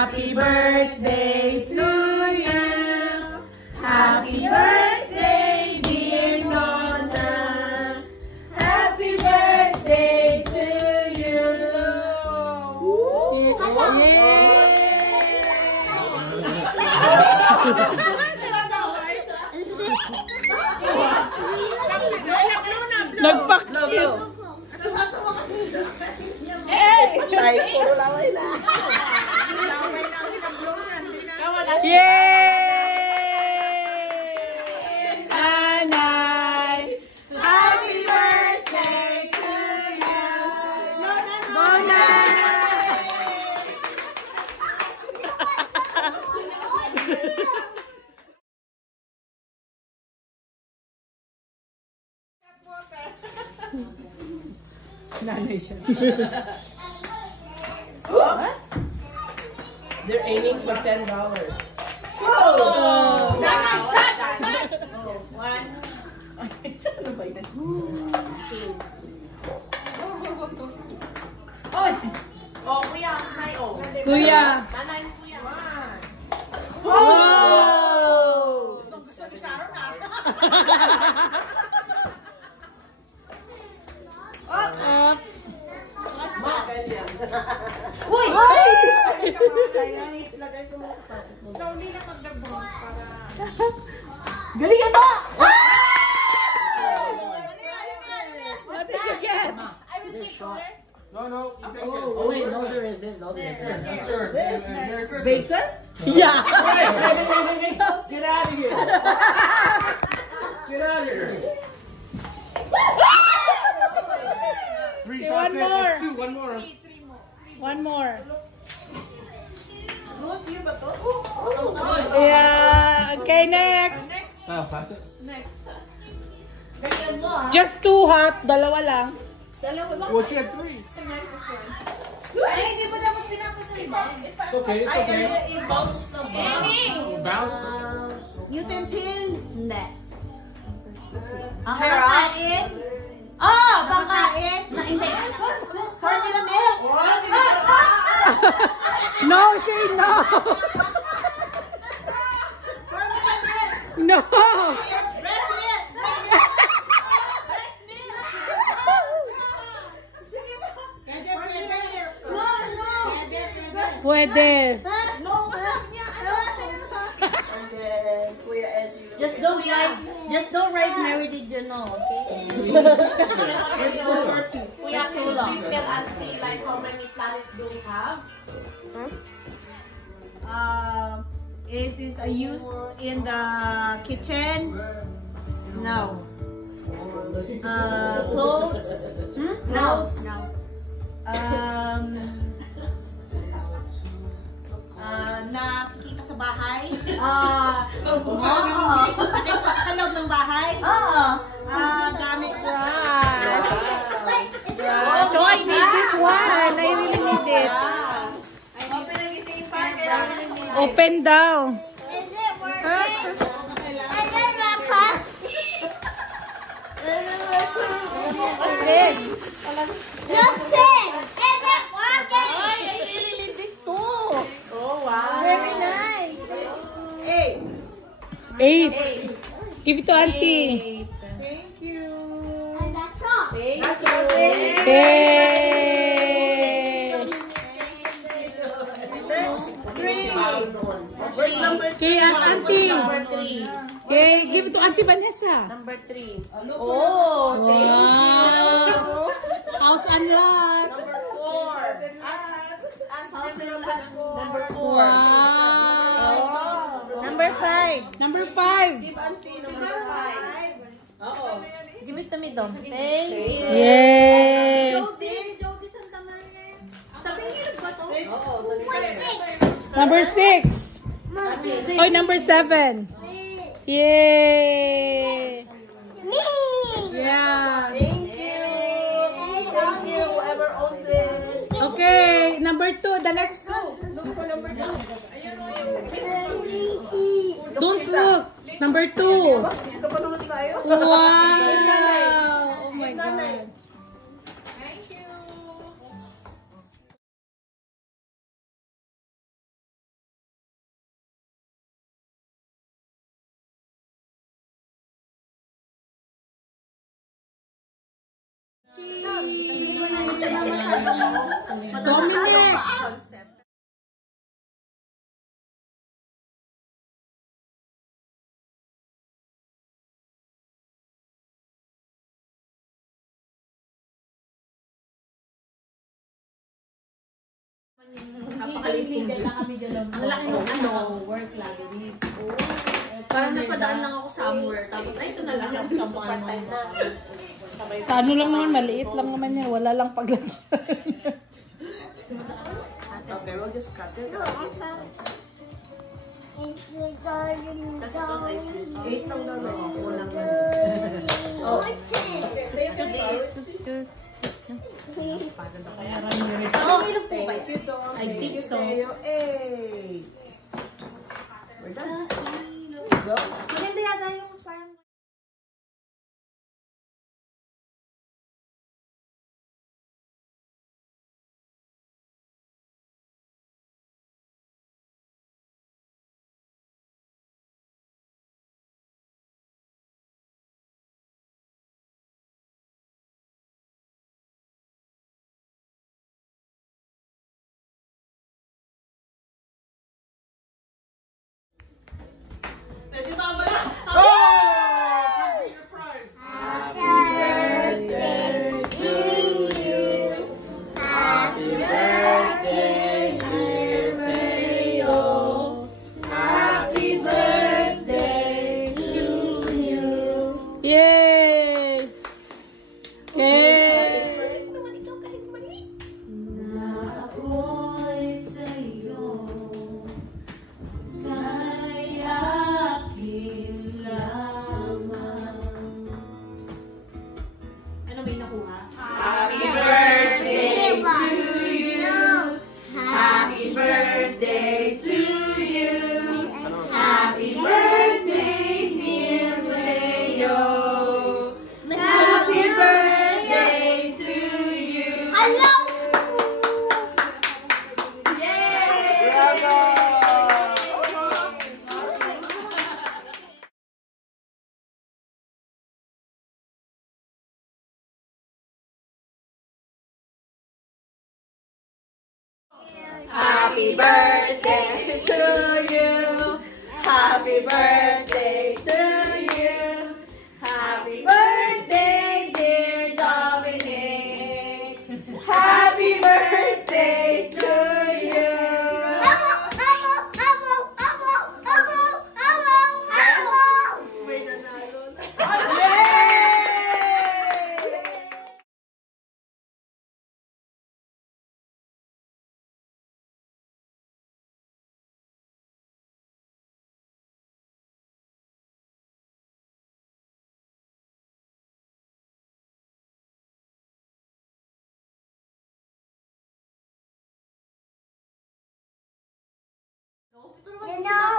Happy birthday to you. Happy birthday, dear Nona. Happy birthday to you. Nagpakyo. Ay, puro laway na. Yay! Nanay! Happy birthday to you. Nona! Nanay siya. What? They're aiming for $10. Oh! Shot! One. Oh, kuya, hi, oh. Kuya! Nanay, kuya. Wow! Gusto ni Sharon, ah. Up! Uy! Slowly lang mag-debone para... Galingan mo! What did you get? I will take over. No, you take it. Oh, wait, no, there isn't. No, there isn't. Merry Christmas. Bacon? Yeah! Get out of here. Get out of here. Three Okay, shots one in. more. That's two. One more. One more. Ruth, you ba to? Yeah! Okay, next! Kyle, pass it. Ganyan mo, ah. Just two hot, dalawa lang. Dalawa lang. Well, she had three. Ay, hindi mo dapat pinapunta, diba? It's okay. It's Ay, okay. i-bounce na ba? Bounce. Utensil? Hindi. Ang pangkain? Oh, pangkain. Hindi. Formula milk? No, say no! Formula milk? No! Breast milk? No, no. Pwede. No, sabi niya, ano? Okay, Kuya S. Just don't write Mary did you know, okay? Kuya, can you please tell Auntie, like, how many planets do we have? Is this used in the kitchen? No. Clothes? No. Nakikita sa bahay? Sa loob ng bahay? Gamit So I need this one. I really need it. Open daw. Is it working? Is it working? Justin, is it working? I really need this too. Oh, wow. Very nice. 8. Give it to auntie. Thank you. And that's all. That's your Yay! Where's number 3? Okay, ask auntie. Number 3. Okay, give it to auntie Vanessa. Number 3. Oh, thank you. Wow! House unlocked. Number 4. Ask number 4. Wow! Number 5. Number 5. Give Auntie number 5. Oo. Give it to me, Dom. Thank you. Yes! Jody Santa Maria. Sabi niyo ba to? Oo, Number 6. Oh, number 7. Yay! Me. Yeah. Thank you. Thank you, whoever owns this. Okay, number 2. The next two. Look for number 2. Don't look. Number 2. Kapanunod tayo. Wow! Oh my God. Hindi ko na yun na masyadong Dominic! Concept. Napakalitigay lang kami dyan. Ang laki ng work lagi dito. Parang napadaan lang ako somewhere. Tapos, ay, ito na lang. Sa ano lang naman, maliit lang naman yan. Wala lang paglagyan. Okay, we'll just cut it. It's regarding Kasi ito size dito. 8 lang daw. Walang Oh, Thank you, Dave. Ang ilog po ba? Thank you, Dom. I think so. Ace. We're done. Go. Maganda yata yung parang... Pwede ba wala? Oh! Come get your prize. birthday to you. Happy birthday, dear Mario. Happy birthday to you. Yay! Yay! Na ako'y sa'yo, kayakin lamang. Ano may nakuha? Happy birthday to you. Happy birthday to you. Happy birthday, dear Leo. Happy birthday to you. Hello. Happy birthday to you. Happy birthday to you. Happy birthday, dear Dominic. Happy birthday to you. May nanalo na. You know,